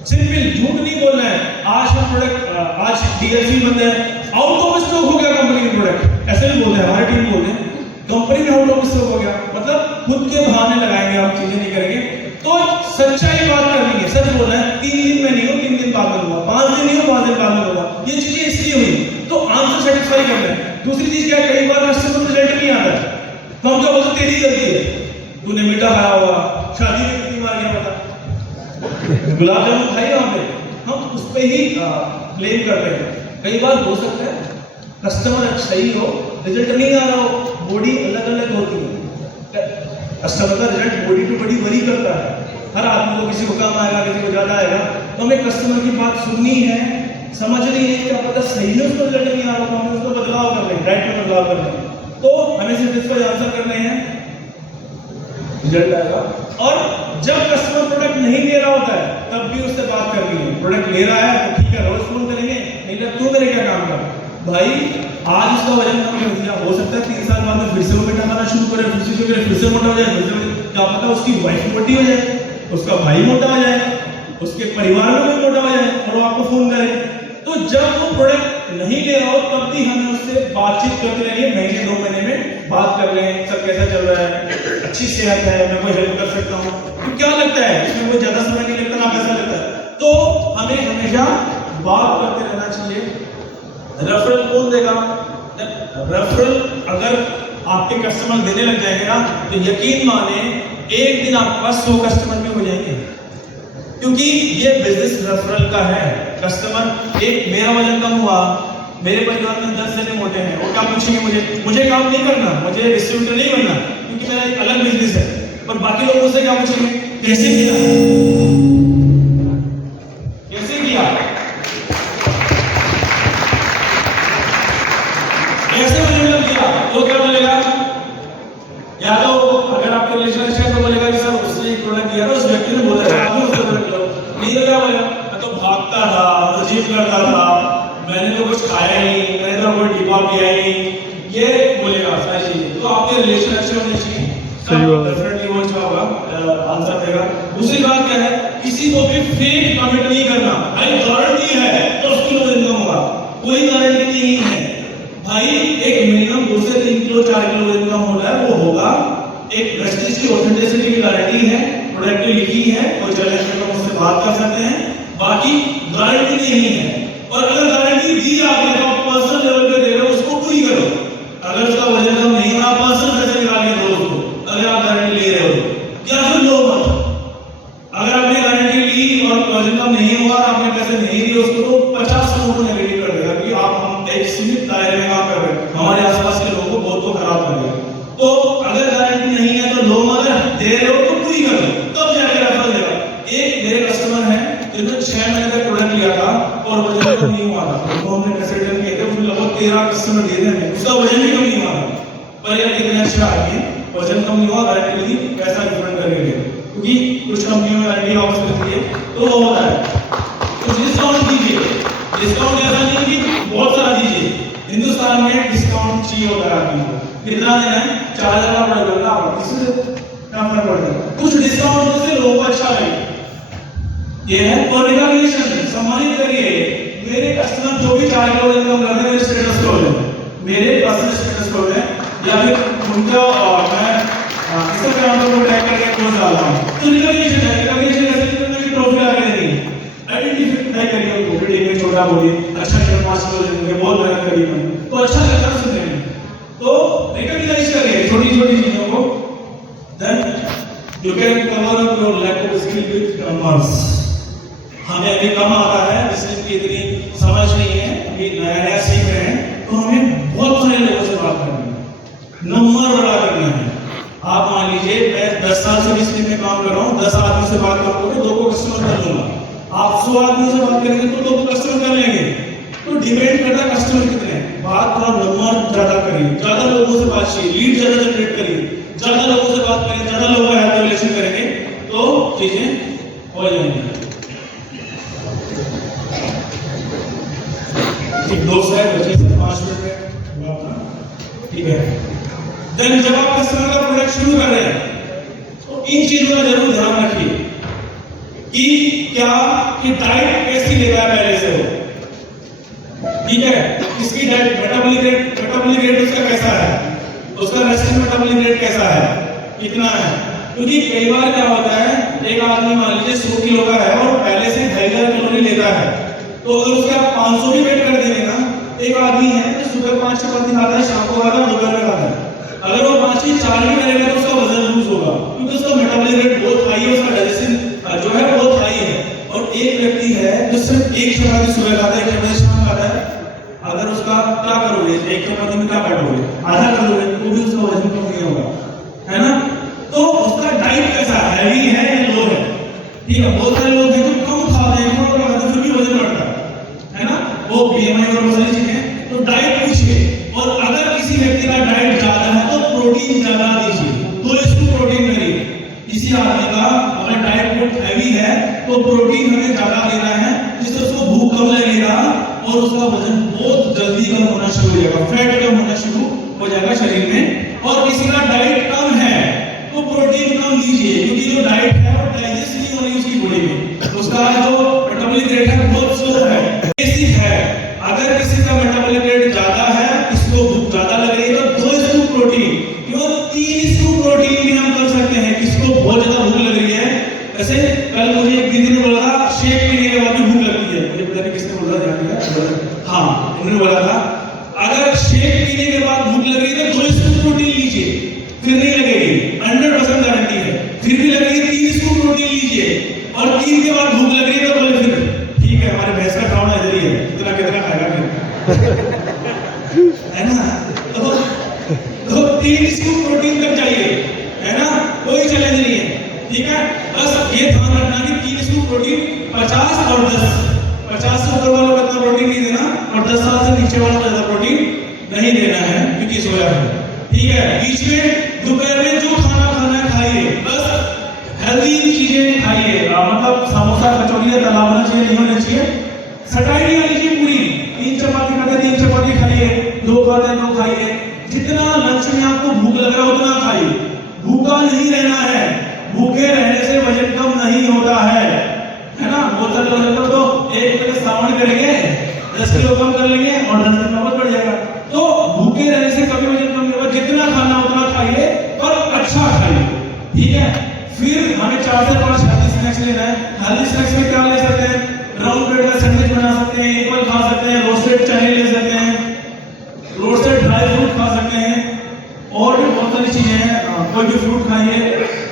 सिंपल, झूठ नहीं बोलना है। आज का प्रोडक्ट, आज डीएलसी बंद है, आउट ऑफ स्टॉक हो गया कंपनी के प्रोडक्ट, ऐसे भी बोलते हैं, हमारी टीम बोलते हैं कंपनी में आउट ऑफ स्टॉक हो गया, मतलब खुद के बहाने लगाएंगे, आप चीजें नहीं करेंगे। तो सच्चाई बात करनी है, सच बोलना है, 3 दिन में नहीं हो, 3 दिन बाद में होगा, 5 दिन नहीं हो, 5 दिन बाद में होगा, ये चीजें इसलिए हुई, तो आंसर सेटिस्फाई करना है। दूसरी चीज क्या है, कई बार कस्टमर रिजल्ट नहीं आता है, तो हम क्या बोलते, तेरी गलती है, तूने मीठा खाया होगा, शादी में कितनी बार गया पता, गुलाब जामुन खाई वहां पे, हम उस पर ही ब्लेम करते हैं। कई बार हो सकता है कस्टमर सही हो, रिजल्ट नहीं आ रहा हो, बॉडी अलग अलग होती है, कस्टमर का result body to body worry करता है, हर आदमी को किसी को कम आएगा, किसी को ज्यादा आएगा, तो हमें कस्टमर की बात सुननी है, समझनी है, क्या पता सही में उसको रिजल्ट नहीं आ रहा, तो हमें उसको बदलाव कर लें, डाइट में बदलाव कर लें, तो हमें सिर्फ इस पर आंसर करने हैं, रिजल्ट आएगा। और जब कस्टमर प्रोडक्ट नहीं ले रहा होता है तब भी उससे बात करनी है, प्रोडक्ट ले रहा है तो ठीक है, रोज फोन करेंगे, नहीं तो तू मेरे क्या काम कर भाई, आज उसका वजन कम कर दिया, हो सकता है 3 साल बाद में फिर से वो मीठा खाना शुरू करे, फिर से मोटा हो जाए, क्या पता उसकी वाइफ मोटी हो जाए, उसका भाई मोटा हो जाए, उसके परिवार में कोई मोटा हो जाए और वो आपको फोन करे। तो जब वो प्रोडक्ट नहीं ले रहा हो तब भी हमें उससे बातचीत करते रहिए, महीने 2 महीने में बात कर लें, सब कैसा चल रहा है, अच्छी सेहत है, मैं कोई हेल्प कर सकता हूँ, तो क्या लगता है इसमें कोई ज्यादा समय नहीं लगता, ना पैसा लगता है, तो हमें हमेशा बात करते रहना चाहिए। रेफरल कौन देगा, रेफरल अगर आपके कस्टमर देने लग जाएंगे ना, तो यकीन माने एक दिन आपके पास 100 कस्टमर भी हो जाएंगे, क्योंकि ये बिजनेस रेफरल का है। कस्टमर, एक मेरा वजन कम हुआ, मेरे परिवार में 10 जने मोटे हैं, वो क्या पूछेंगे, मुझे काम नहीं करना, मुझे डिस्ट्रीब्यूटर नहीं बनना, क्योंकि मेरा एक अलग बिजनेस है, पर बाकी लोग मुझसे क्या पूछेंगे, कैसे किया, कैसे किया, कैसे वजन किया, तो क्या बोलेगा, या तो अगर आपके रिलेशनशिप है तो बोलेगा कि सर उसने एक प्रोडक्ट दिया था, उस व्यक्ति ने बोला था आप उसको प्रोडक्ट लो, नहीं तो क्या बोलेगा, मैं तो भागता था, तो जिम करता था, मैंने तो कुछ खाया ही नहीं, मैंने तो कोई डिब्बा पिया ही नहीं, ये बोलेगा सारी चीजें। तो आपके रिलेशन अच्छे होने चाहिए, डेफिनेटली वो अच्छा होगा, आंसर देगा। दूसरी बात क्या है, किसी को भी फेक कमिट नहीं करना, भाई गारंटी है 10 किलो इनकम होगा, कोई गारंटी नहीं है भाई, एक मिनिमम 2 से 3 किलो 4 किलो इनकम हो रहा है वो होगा, एक प्रेस्टीज की ऑथेंटिसिटी की गारंटी है, प्रोडक्ट की लिखी है, कोई चैलेंज में तो मुझसे बात कर सकते हैं, बाकी गारंटी नहीं है। और अगर गारंटी दी आपने तो आप पर्सनल लेवल पे दे रहे हो, उसको पूरी करो। अगर उसका वजन कम नहीं हो रहा, पर्सनल पैसे निकाल के दो उसको, अगर आप गारंटी ले रहे हो, या फिर लो मत। अगर आपने गारंटी ली और वजन कम नहीं हुआ, आपने पैसे नहीं दिए उसको, तो 50 लोगों को नेगेटिव कर देगा कि आप हम एक सीमित दायरे में काम कर रहे हैं, हमारे आसपास के लोगों को बहुत तो खराब करेगा। तो अगर गारंटी नहीं है तो लो मत, दे रहे हो तो पूरी करो, तब जाके रेफर देगा। एक मेरे कस्टमर है जिन्होंने 6 महीने तक प्रोडक्ट लिया था और वजन कम नहीं हुआ था, उनको हमने पैसे रिटर्न किए थे, उसने लगभग 13 कस्टमर दिए थे हमें, उसका वजन भी कम नहीं हुआ था, पर यार कितने अच्छे आदमी, वजन कम नहीं हुआ, गारंटी ली, पैसा रिफंड करके दे, क्योंकि कुछ कंपनियों में गारंटी ऑफर करती है, तो वो होता है। तो डिस्काउंट दीजिए, डिस्काउंट ऐसा नहीं कि बहुत सारा दीजिए, हिंदुस्तान में डिस्काउंट चाहिए होता है आदमी को, कितना देना है, 4000 का प्रोडक्ट है आप, इससे क्या फर्क पड़ता है, कुछ डिस्काउंट से लोगों को अच्छा लगे, ये है। और रिकॉग्निशन, सम्मानित करिए मेरे कस्टमर जो भी 4 किलो इनकम करते हैं, मेरे स्टेटस को है, मेरे पर्सनल स्टेटस को है, या फिर उनका मैं इंस्टाग्राम पर टैग करके पोस्ट डालता हूं, तो रिकॉग्निशन है। रिकॉग्निशन ऐसे नहीं कि ट्रॉफी आके देनी है, आइडेंटिफाई करिए उनको, वीडियो में छोटा क्या बोली, अच्छा नहीं 5 किलो दे देंगे, बहुत मेहनत करी मैंने, तो अच्छा लगता है सुनने में। तो रिकॉग्नाइज करें छोटी छोटी चीजों को, then you can cover up your lack of skill with numbers. हमें अभी कम आता है, इसलिए कि इतनी समझ नहीं है, अभी नया नया सीख रहे हैं, तो हमें बहुत सारे लोगों से बात करनी है, नंबर बड़ा करना है। आप मान लीजिए मैं 10 साल से बिजली में काम कर रहा हूँ, 10 आदमी से बात करूंगा तो 2 को कस्टमर कर लूंगा। आप 100 आदमी से बात करेंगे तो 2 को कस्टमर कर लेंगे। तो डिपेंड करता है कस्टमर कितने हैं। बात थोड़ा नंबर ज्यादा करिए, ज्यादा लोगों से बात कीजिए, लीड ज्यादा जनरेट करिए, ज्यादा लोगों से बात करें, ज्यादा लोगों का हेल्थ रिलेशन करेंगे तो चीजें हो जाएंगी। एक दोस्त है बच्चे से 5 मिनट में, ठीक है। देन जब आप कस्टमर का प्रोडक्ट शुरू कर रहे हैं तो इन चीजों का जरूर ध्यान रखिए कि क्या कि डाइट कैसी लेता है पहले से हो, ठीक है। इसकी डाइट मेटाबॉलिक रेट उसका कैसा है, उसका रेस्टिंग मेटाबॉलिक रेट कैसा है, कितना है। क्योंकि कई बार क्या होता है, एक आदमी मान लीजिए 100 किलो का है और पहले से 2500 कैलोरी लेता है, तो अगर उसके आप 500 भी वेट कर देंगे ना, एक आदमी है जो सुबह 5 चपाती खाता है, शाम को खाता है, दोपहर में खाता है, अगर वो 5 की 4 भी करेगा तो उसका वजन लूज होगा, क्योंकि उसका मेटाबॉलिक रेट बहुत हाई है, उसका डाइजेशन जो है बहुत हाई है। और एक व्यक्ति है जो सिर्फ 1 चपाती सुबह खाता है, 1 चपाती शाम खाता है, अगर उसका क्या करोगे, 1 चपाती में क्या काटोगे, आधा कर दोगे, तो भी उसका वजन कम नहीं होगा, है ना। तो उसका डाइट कैसा है, हैवी है या लो है, ठीक है। बहुत सारे लोग हैं जो कम खाते हैं और फिर भी वजन बढ़ता है ना, वो बीएमआई और बहुत सारी चीजें। तो डाइट पूछिए, और अगर किसी व्यक्ति का डाइट ज्यादा है तो प्रोटीन ज्यादा दीजिए, तो इसको प्रोटीन करिए। किसी आदमी का अगर डाइट बहुत हैवी है तो प्रोटीन हमें ज्यादा देना है, जिससे उसको भूख कम लगेगा और उसका वजन बहुत जल्दी कम होना शुरू हो जाएगा, फैट कम होना शुरू हो जाएगा शरीर में। और किसी का डाइट कम है तो प्रोटीन कम लीजिए, क्योंकि जो डाइट है वो डाइजेस्ट नहीं हो रही उसकी बॉडी में, उसका जो मेटाबॉलिक रेट है बहुत स्लो है, बेसिक है। अगर किसी का मेटाबॉलिक रेट ज्यादा है, इसको भूख ज्यादा लग रही है, तो 2 स्कूप प्रोटीन, क्यों 3 स्कूप प्रोटीन भी हम कर सकते हैं, किसको बहुत ज्यादा भूख लग रही है। ऐसे कल मुझे एक दीदी ने बोला था शेक पीने के बाद भी भूख लगती है, मुझे पता नहीं किसने बोला, ध्यान दिया, हाँ उन्होंने बोला था अगर शेक पीने के बाद भूख लग रही है तो 2 स्कूप प्रोटीन लीजिए, फिर नहीं लगेगी, 100% गारंटी है। फिर भी लग रही है 3 स्कूप प्रोटीन लीजिए, और 3 के बाद भूख लग रही है तो बोले फिर ठीक है, हमारे भैंस का खाना इधर ही है, कितना कितना खाएगा फिर है ना। तो 3 स्कूप प्रोटीन तक चाहिए, है ना, कोई चैलेंज नहीं है, ठीक है। बस ये ध्यान रखना कि 3 स्कूप प्रोटीन 50 और 10, 50 से ऊपर वालों को इतना प्रोटीन नहीं देना, और 10 साल से नीचे वालों को ज्यादा प्रोटीन नहीं देना है, क्योंकि सोया है, ठीक है। बीच में दोपहर में जो खाना खाना है खाइए, बस हेल्दी चीजें खाइए, मतलब समोसा कचौड़ी या तला बना चाहिए, नहीं होना चाहिए। सटाई नहीं आनी चाहिए पूरी, 3 चपाती खाते 3 चपाती खाइए, 2 खाते 2 खाइए, जितना लंच में आपको भूख लग रहा है उतना खाइए, भूखा नहीं रहना है, भूखे रहने से वजन कम नहीं होता है ना। बहुत सारे लोग तो 1 मिनट सावण करेंगे 10 किलो कम कर लेंगे और 10 दिन वापस बढ़ जाएगा। तो भूखे रहने से कभी वजन कम नहीं होगा, जितना खाना उतना खाइए और अच्छा खाइए, ठीक है। फिर हमें 4 से 5 हेल्दी स्नैक्स लेना है। हेल्दी स्नैक्स में क्या ले सकते हैं, ब्राउन ब्रेड का सैंडविच बना सकते हैं, एप्पल खा सकते हैं, रोस्टेड चने ले सकते हैं, रोस्टेड ड्राई फ्रूट खा सकते हैं, और भी बहुत सारी चीजें हैं, कोई भी फ्रूट खाइए,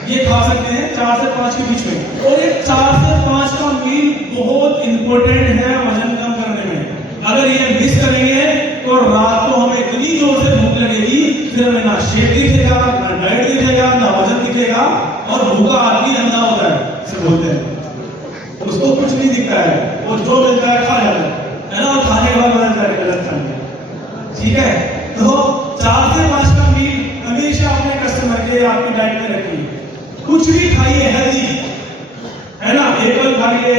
ये खा सकते हैं 4 से 5 के बीच में। और ये 4 से 5 का मील बहुत इंपॉर्टेंट है वजन कम करने में। अगर ये मिस करेंगे तो रात को हमें इतनी जोर से भूख लगेगी, फिर हमें ना शेप दिखेगा, ना डाइट दिखेगा, ना वजन दिखेगा, और भूखा आदमी अंधा होता है, ऐसे बोलते हैं, उसको कुछ नहीं दिखता है, वो जो मिलता है खा जाता है ना, और खाने के बाद बदल जाता है गलत खाने, ठीक है। तो 4 से 5 का मील हमेशा अपने कस्टमर के आपकी डाइट में रखिए। कुछ भी खाइए हेल्दी, है ना, एप्पल खाइए,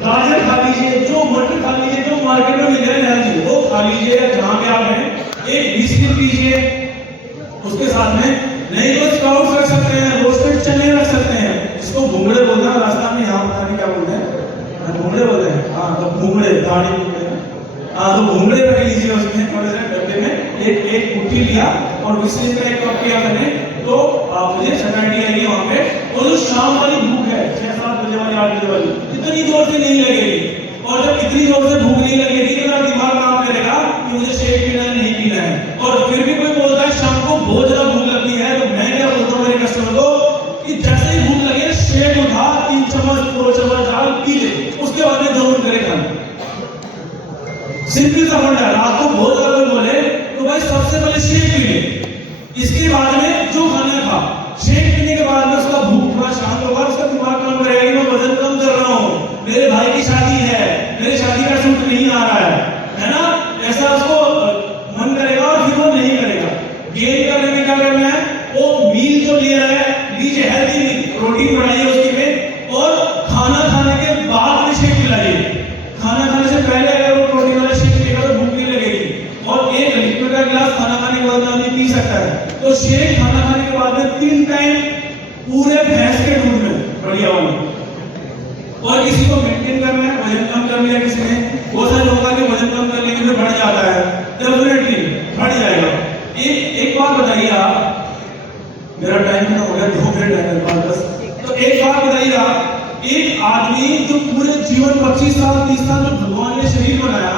गाजर खा लीजिए, जो मटर खा लीजिए, जो मार्केट में मिल रहे हैं हेल्दी वो खा लीजिए जहां पे आप हैं। एक बिस्किट लीजिए उसके साथ में, नहीं तो स्प्राउट्स रख सकते हैं, रोस्टेड चने रख सकते हैं, इसको भुंगड़े बोलते हैं रास्ता में, यहाँ पता नहीं क्या बोलते हैं, भुंगड़े बोलते हैं, हाँ तो भुंगड़े दाढ़ी बोलते हैं, हाँ तो भुंगड़े रख लीजिए उसमें थोड़े से डब्बे में, एक कुट्टी लिया और बिस्किट का 1 कप किया मैंने, तो आप मुझे सैटरडे आएगी वहाँ पे। और जो शाम वाली भूख है 6-7 बजे वाली 8 बजे वाली, इतनी जोर से नहीं लगेगी, और जब इतनी जोर से भूख नहीं लगेगी तो मेरा दिमाग काम करेगा कि मुझे शेक पीना है, नहीं पीना है। और फिर भी कोई बोलता है शाम को बहुत ज्यादा भूख लगती है, तो मैं क्या बोलता हूँ मेरे कस्टमर को कि जैसे ही भूख लगे शेक उठा 3 चम्मच 2 चम्मच डाल पी ले, उसके बाद में 2 मिनट करे खाना। सिंपल सा फंडा। रात को बहुत ज्यादा कोई बोले तो भाई सबसे पहले शेक पी ले, इसके बाद में जो खाना खा। शेक पीने के बाद में उसका भूख थोड़ा शांत होगा, उसका दिमाग काम करेगा कि मैं वजन कम कर रहा हूँ, मेरे भाई की शादी है, मेरे शादी का सूट नहीं आ रहा है ना, ऐसा उसको मन करेगा और फिर वो नहीं करेगा। गेन करने में क्या करना है, वो मील जो ले रहा है लीजिए, हेल्दी मील, प्रोटीन बढ़ाइए उसके में, और खाना खाने के बाद में शेक पिलाइए। खाना खाने से पहले अगर वो प्रोटीन वाला शेक पिएगा तो भूख नहीं लगेगी, और एक लिक्विड का गिलास खाना खाने के बाद में आदमी पी सकता है। तो शेक खाना खाने के बाद में 3 टाइम पूरे भैंस के दूध में, बढ़िया वाला। और किसी को मेंटेन करना है, वजन कम कर लिया किसी ने, बहुत सारे लोगों का वजन कम कर लेंगे फिर बढ़ जाता है, डेफिनेटली बढ़ जाएगा। एक बात बताइए आप, मेरा टाइम खत्म हो गया, 2 मिनट है मेरे पास बस। तो एक बात बताइए आप, एक आदमी जो पूरे जीवन 25 साल 30 साल जो भगवान ने शरीर बनाया,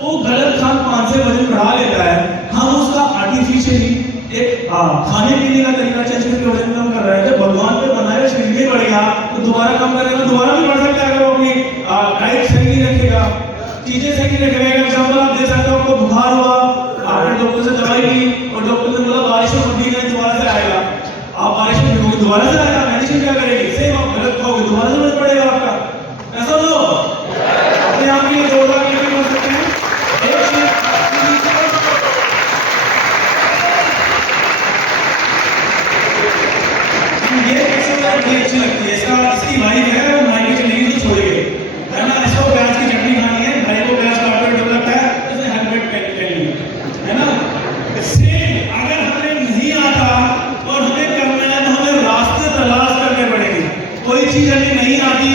वो गलत खान पान से वजन बढ़ा लेता है। हम उसका आर्टिफिशियली एक खाने पीने का तरीका चेंज करके वजन कम कर रहे हैं। जब भगवान पे बनाए शरीर में बढ़ गया तो दोबारा कम करेगा, दोबारा भी बढ़ सकता है अगर वो अपनी डाइट सही नहीं रखेगा, चीजें सही नहीं रखेगा। एग्जाम्पल आप दे सकते हो, आपको बुखार हुआ, आपने डॉक्टर से दवाई ली और डॉक्टर ने बोला बारिश में मत भीगना, दोबारा से आएगा। आप बारिश में भीगोगे दोबारा से आएगा, मेडिसिन क्या करेगी, सेम आप गलत खाओगे दोबारा से वजन बढ़ेगा आपका। ऐसा लो अपने आप के लिए दौड़ना के लिए कर सकते हैं। ये एक्सरसाइज बड़ी अच्छी लगती है, इसकी वाइफ है वो मायके चलेगी तो छोड़ेगी, है ना। इसको प्याज की चटनी खानी है, भाई को प्याज का ऑर्डर डेवलप है, इसने हेलमेट पहन लिया, है ना। सेम अगर हमें नहीं आता और हमें करना है तो हमें रास्ते तलाश करने पड़ेंगे। कोई चीज हमें नहीं आती,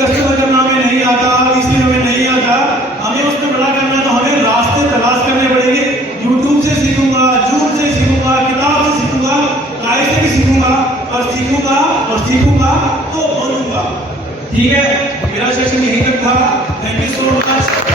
कस्टमर करना हमें नहीं आता, इसलिए हमें नहीं आता, हमें उसमें बड़ा करना है तो हमें रास्ते तलाश करने पड़ेंगे। यूट्यूब से सीखूंगा, जूम से सीखूंगा, किताब से सीखूंगा, गाइड से भी सीखूंगा, और सीखूंगा तो बनूंगा। ठीक है, मेरा सेशन यहीं तक था। Thank you so much.